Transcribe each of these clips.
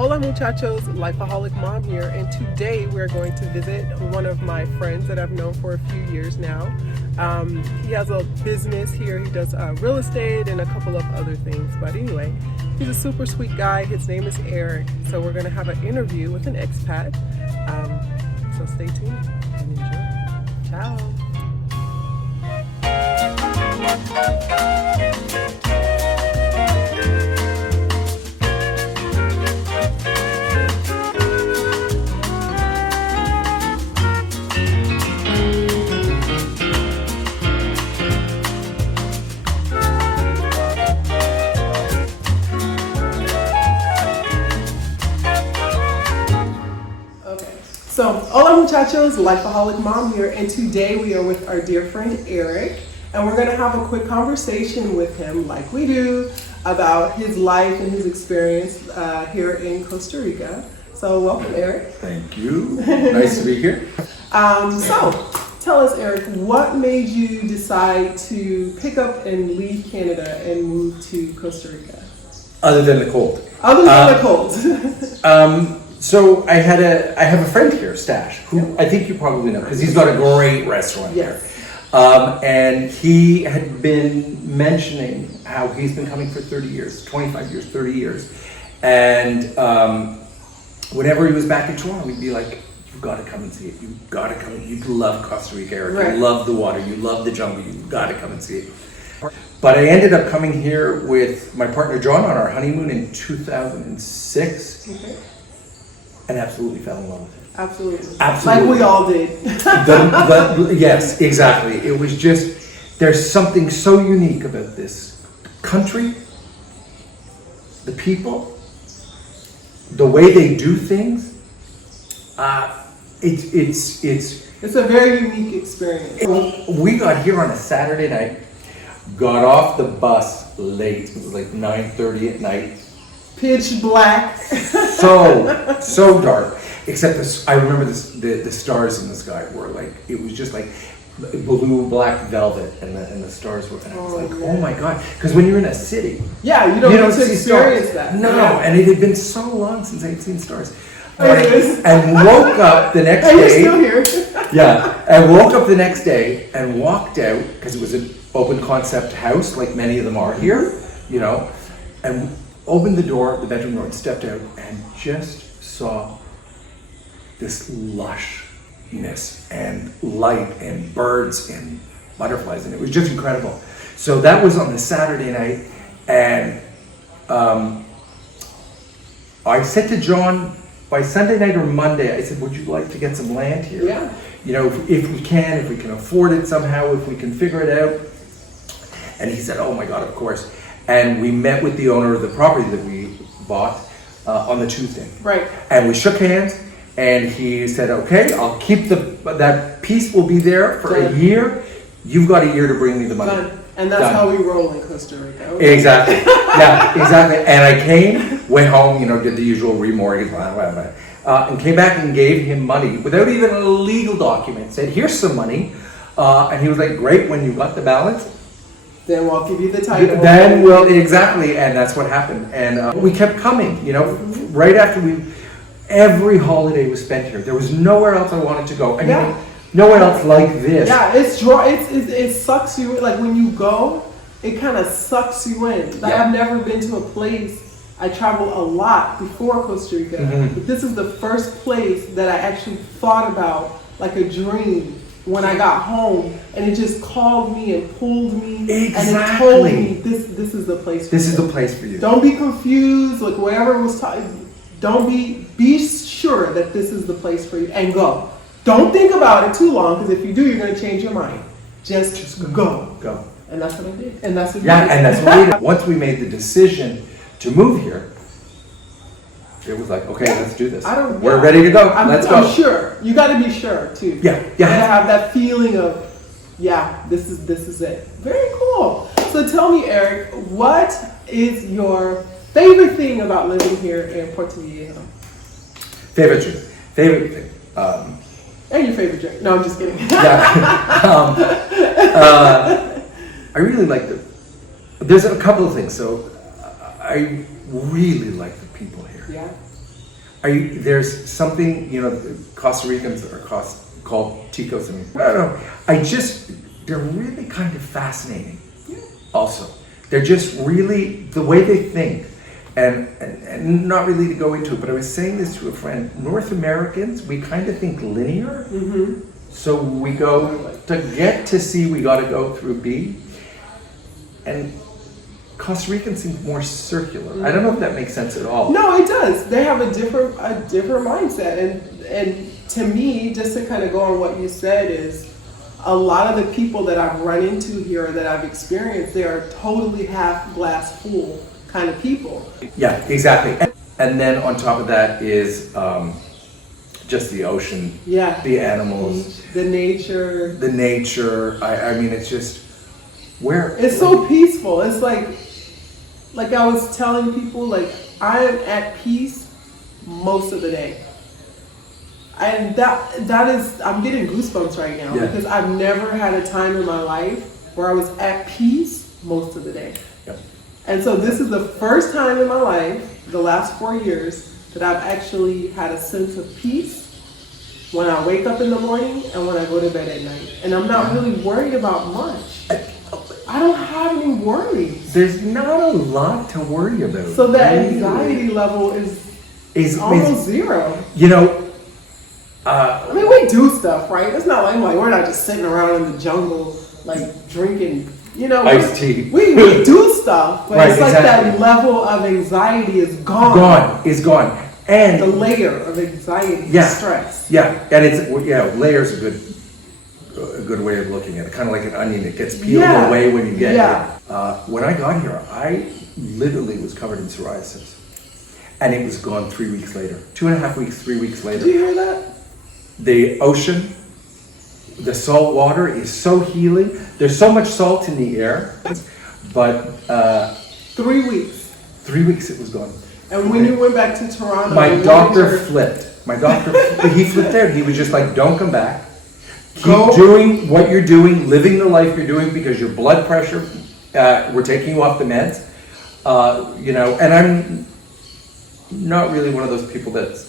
Hola muchachos, Lifeaholic Mom here, and today we're going to visit one of my friends that I've known for a few years now. He has a business here. He does real estate and a couple of other things, but anyway, he's a super sweet guy. His name is Eric, so we're going to have an interview with an expat. So stay tuned and enjoy. Ciao. So, hola muchachos, Lifeaholic Mom here, and today we are with our dear friend Eric, and we're going to have a quick conversation with him, like we do, about his life and his experience here in Costa Rica. So, welcome, Eric. Thank you. Nice to be here. So, tell us, Eric, what made you decide to pick up and leave Canada and move to Costa Rica? Other than the cold. Other than the cold. So I have a friend here, Stash, who I think you probably know because he's got a great restaurant here. And he had been mentioning how he's been coming for 30 years, 25 years, 30 years. And whenever he was back in Toronto, he'd be like, you've got to come and see it. You've got to come. You love Costa Rica, Eric. Right. You love the water. You love the jungle. You've got to come and see it. But I ended up coming here with my partner, John, on our honeymoon in 2006. Okay. And absolutely fell in love with it. Absolutely. Absolutely. Like we all did. Yes, exactly. It was just, there's something so unique about this country, the people, the way they do things. It's a very unique experience. We got here on a Saturday night, got off the bus late. It was like 9:30 at night. Pitch black. so dark. Except I remember the stars in the sky were like, it was just like blue, black velvet, and the stars were, and I was like, yeah. Oh my God. Because when you're in a city, yeah, you don't get to see experience stars. that. No, yeah. and it had been so long since I'd seen stars. Anyways. And woke up the next And day. you're still here. Yeah, I woke up the next day and walked out, because it was an open concept house, like many of them are here, you know, and opened the door, the bedroom door, and stepped out and just saw this lushness and light and birds and butterflies, and it was just incredible. So that was on the Saturday night, and I said to John, by Sunday night or Monday, I said, would you like to get some land here? Yeah. You know, if we can afford it somehow, if we can figure it out. And he said, oh my God, of course. And we met with the owner of the property that we bought on the Tuesday. Right. And we shook hands, and he said, okay, I'll keep that piece will be there for a year. You've got a year to bring me the money. Done. And that's how we roll in Costa Rica. Okay. Exactly. Yeah, exactly. And I came, went home, you know, did the usual remortgage, and came back and gave him money without even a legal document. Said, here's some money. And he was like, great, when you got the balance, then we'll give you the title. then we'll, exactly, and that's what happened. And we kept coming, you know, right after every holiday was spent here. There was nowhere else I wanted to go. I mean, nowhere else like this. Yeah, it sucks you, like when you go, it kind of sucks you in. Like, I've never been to a place, I travel a lot before Costa Rica, but this is the first place that I actually thought about like a dream. When I got home, and it just called me and pulled me, and it told me this is the place for you. This is the place for you. Don't be confused, like whatever was taught. Don't be sure that this is the place for you, and go. Don't think about it too long, because if you do, you're going to change your mind. Just go. Go. And that's what I did. And that's what and that's what we did. Once we made the decision to move here, it was like, okay, let's do this. We're ready to go. Let's go. I'm sure. You got to be sure too. Yeah. You got to have that feeling of, this is it. Very cool. So tell me, Eric, what is your favorite thing about living here in Puerto Viejo? Favorite thing. And your favorite drink. No, I'm just kidding. I really like there's a couple of things. So I really like the people here. Yeah. there's something, Costa Ricans are called ticos, and I don't know. They're really kind of fascinating. Also, they're just really the way they think, and not really to go into it. But I was saying this to a friend. North Americans, we kind of think linear. Mm-hmm. So we go to get to C, we got to go through B, and Costa Ricans seem more circular. I don't know if that makes sense at all. No, it does. They have a different mindset, and to me, just to kind of go on what you said, is a lot of the people that I've run into here that I've experienced, they are totally half glass full kind of people. Yeah, exactly. And then on top of that is just the ocean, the animals, the nature. I mean, it's just it's so peaceful. It's like I was telling people, like, I am at peace most of the day. And that is, I'm getting goosebumps right now because I've never had a time in my life where I was at peace most of the day. Yep. And so this is the first time in my life, the last 4 years, that I've actually had a sense of peace when I wake up in the morning and when I go to bed at night. And I'm not really worried about much. I don't have any worries. There's not a lot to worry about. So that anxiety level is almost zero. I mean, we do stuff, right? It's not like we're not just sitting around in the jungle, like drinking, iced tea. We do stuff, but it's like that level of anxiety is gone. It's gone. And the layer of anxiety, stress. Yeah, and layers are a good way of looking at it. Kind of like an onion, it gets peeled away when you get here. When I got here, I literally was covered in psoriasis, and it was gone 3 weeks later. 2.5 weeks, 3 weeks later. Did you hear that? The ocean, the salt water is so healing. There's so much salt in the air, but 3 weeks. 3 weeks it was gone. And when you went back to Toronto, my doctor flipped. He flipped out. He was just like, "Don't come back. Keep doing what you're doing, living the life you're doing, because your blood pressure. We're taking you off the meds. And I'm not really one of those people that's."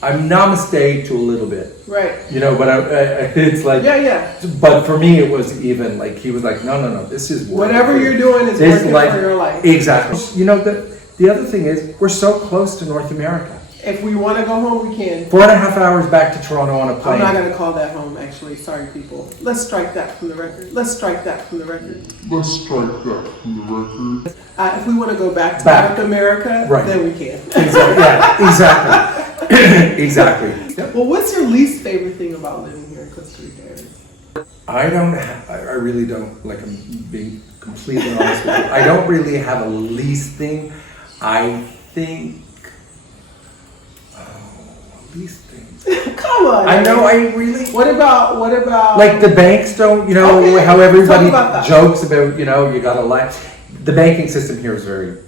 I'm namaste to a little bit, right? But it's like, But for me, it was even like he was like, no, this is whatever you're doing is working for your life. Exactly. The other thing is we're so close to North America. If we want to go home, we can. 4.5 hours back to Toronto on a plane. I'm not going to call that home, actually. Sorry, people. Let's strike that from the record. If we want to go back to North America, then we can. Exactly. Exactly. Well, what's your least favorite thing about living here in Costa Rica? I really don't, like, I'm being completely honest with you. I don't really have a least thing. I think, least things. Come on. I know, I really. What about? Like the banks don't, how everybody jokes about, you gotta life. The banking system here is very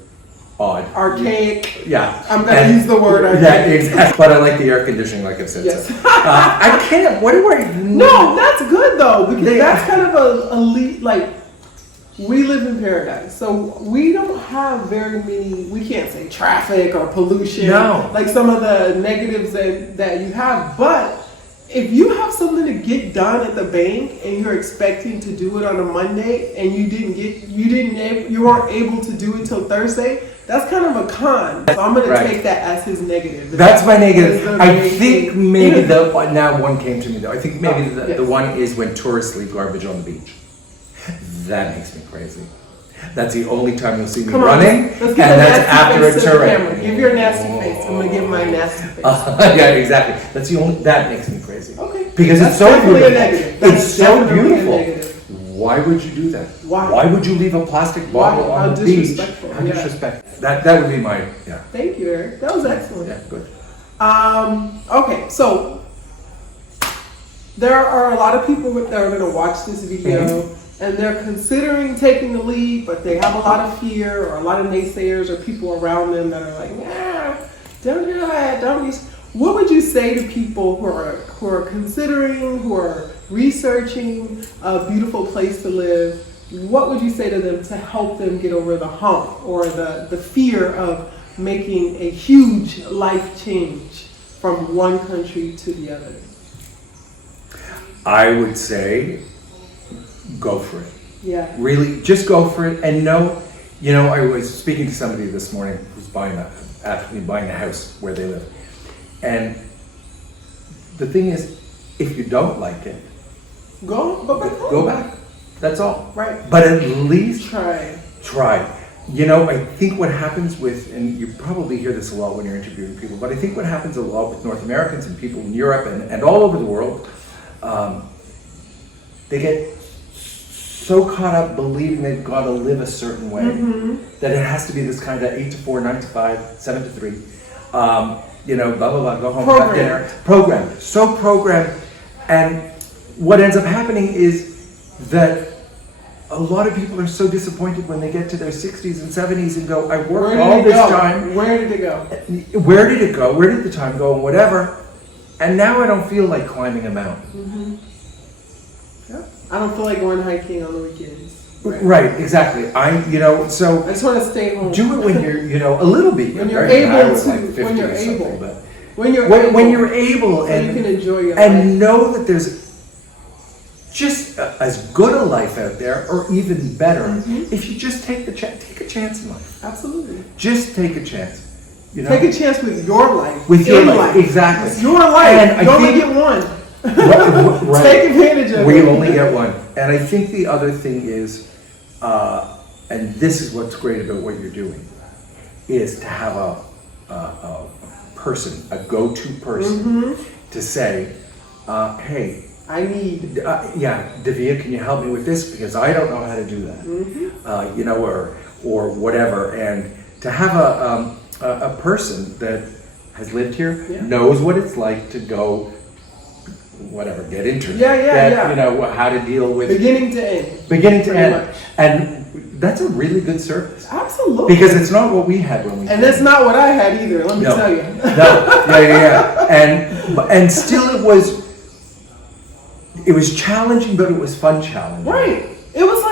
odd. Archaic. Yeah. I'm going to use the word archaic. Yeah, exactly. But I like the air conditioning, like I've said. Yes. So. I can't, what do I... No, that's good though, because that's kind of like, we live in paradise. So we don't have very many, we can't say traffic or pollution. No. Like some of the negatives that you have. But if you have something to get done at the bank and you're expecting to do it on a Monday and you weren't able to do it till Thursday, that's kind of a con. So I'm going to take that as his negative. That's my negative. I think maybe now one came to me though. I think maybe the one is when tourists leave garbage on the beach. That makes me crazy. That's the only time you'll see me running, and that's after a tourist. Give your nasty face. I'm gonna give my nasty face. Yeah, exactly. That's the only. That makes me crazy. Okay. Because it's so beautiful. It's so beautiful. Why would you do that? Why would you leave a plastic bottle on the beach? How disrespectful. That would be my Thank you, Eric. That was excellent. Yeah, good. Okay, so there are a lot of people that are going to watch this video and they're considering taking the leap, but they have a lot of fear or a lot of naysayers or people around them that are like, don't do that, don't. What would you say to people who are considering, who are researching a beautiful place to live? What would you say to them to help them get over the hump or the fear of making a huge life change from one country to the other? I would say go for it. Yeah. Really, just go for it and know, you know, I was speaking to somebody this morning who's actually buying a house where they live. And the thing is, if you don't like it, go back. That's all. Right. But at least try. You know, I think what happens with, and you probably hear this a lot when you're interviewing people, but I think what happens a lot with North Americans and people in Europe and all over the world, they get so caught up believing they've got to live a certain way, that it has to be this kind of 8 to 4, 9 to 5, 7 to 3, you know, blah, blah, blah, go home, have dinner. Programmed. So programmed. And what ends up happening is that a lot of people are so disappointed when they get to their 60s and 70s and go, I worked all this time. Where did it go? Where did it go? Where did the time go? And whatever. And now I don't feel like climbing a mountain. Yeah. I don't feel like going hiking on the weekends. Right, exactly. So I just want to stay home. do it when you're, you know, a little bit when you're right? able to. When you're able. But when you're able, so and you can enjoy your and know that there's just as good a life out there, or even better, if you just take a chance in life. Absolutely. Just take a chance. You know? Take a chance with your life. With your life, exactly. It's your life. And you only get one. Right. Take advantage of it. We only get one. And I think the other thing is, and this is what's great about what you're doing, is to have a person, a go-to person, to say, hey, I need. Davia, can you help me with this? Because I don't know how to do that. You know, or whatever. And to have a person that has lived here, knows what it's like to go, whatever, get internet, you know, how to deal with beginning to end. Much. And that's a really good service. Absolutely. Because it's not what we had when we and that's not what I had either, let me tell you. And still it was challenging, but it was fun challenging. Right. It was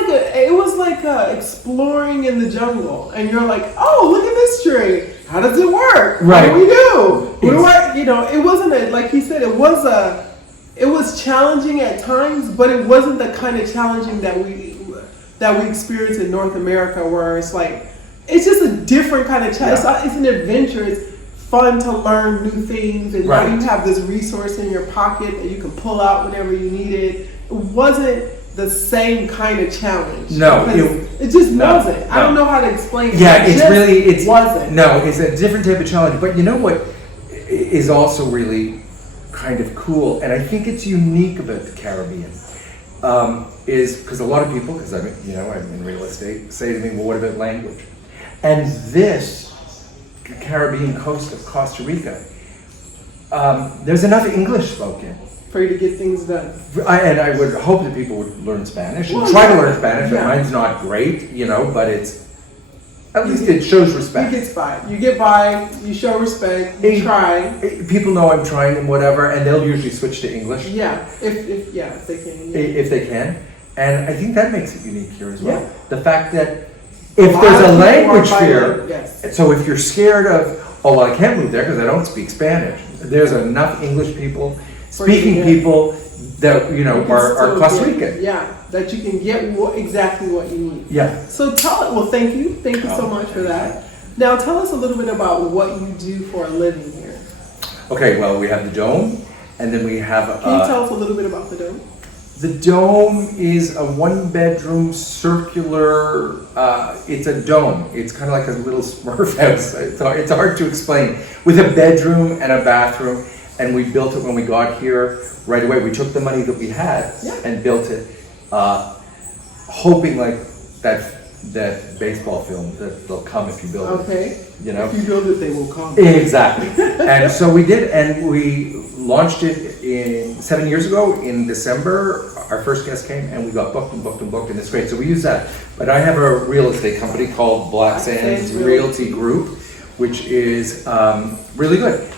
like exploring in the jungle, and you're like, oh, look at this tree. How does it work? Right. What do we do? What do I? You know, it wasn't like he said. It was challenging at times, but it wasn't the kind of challenging that we experience in North America, where it's like it's just a different kind of challenge. It's an adventure. It's fun to learn new things, and now you have this resource in your pocket that you can pull out whenever you need it. It wasn't the same kind of challenge. No, it just wasn't. I don't know how to explain it. Yeah, it wasn't. No, it's a different type of challenge. But you know what is also really kind of cool, and I think it's unique about the Caribbean, is because a lot of people, because I'm in real estate, say to me, well, what about language? And this Caribbean coast of Costa Rica, there's enough English spoken for you to get things done. And I would hope that people would learn Spanish and try to learn Spanish. Yeah. Mine's not great, but it's at least it shows respect. You get by. You show respect. You try. People know I'm trying and whatever, and they'll usually switch to English. Yeah, if they can. Yeah. If they can, and I think that makes it unique here as well. Yeah. The fact that if there's a language fear, so if you're scared of, oh, well, I can't move there because I don't speak Spanish. There's enough English people, speaking people that are Costa Rican. Yeah, that you can get exactly what you need. Yeah. So thank you so much for that. Now tell us a little bit about what you do for a living here. Okay, well, we have the Dome, and then we have. Can you tell us a little bit about the Dome? The Dome is a one-bedroom circular. It's a dome. It's kind of like a little Smurf house. It's hard to explain. With a bedroom and a bathroom, and we built it when we got here right away. We took the money that we had and built it, hoping like that baseball film that they'll come if you build it. Okay. If you build it, they will come. Exactly. And so we did, and we launched it 7 years ago in December. Our first guest came, and we got booked, and it's great. So we use that. But I have a real estate company called Black Sands Realty Group, which is really good.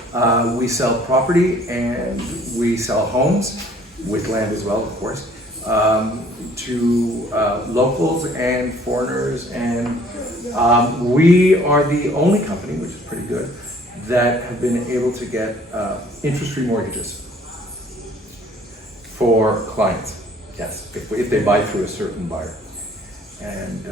We sell property and we sell homes, with land as well, of course, to locals and foreigners and We are the only company, which is pretty good, that have been able to get interest-free mortgages for clients. Yes, if they buy through a certain buyer and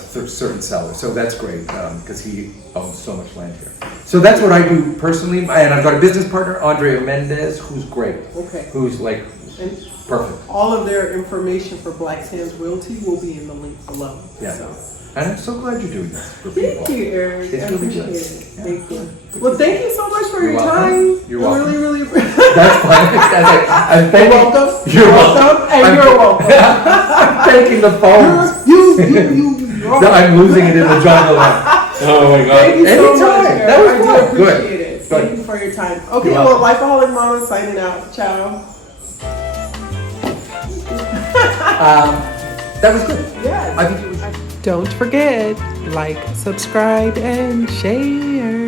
certain seller. So that's great because he owns so much land here. So that's what I do personally, and I've got a business partner, Andrea Mendez, who's great. Okay. Who's like And perfect. all of their information for Black Sands Realty will be in the link below. Yeah. So. And I'm so glad you're doing this for people. Thank you, Eric. It's I really appreciate good. it. Yeah. Thank you. Well, thank you so much for You're your welcome. time. You're welcome. Really, That's fine. I'm You're welcome. You're welcome. And you're welcome. I'm thanking the phones. You're I'm losing it in the jungle now. Oh my God. Thank you so much, Anytime. Eric. That was I do fun. appreciate Good. it. Thank you for your time. Okay, You're well, welcome. Lifeaholic Momma signing out. Ciao. That was good. Yeah. I think it was. Don't forget, like, subscribe, and share.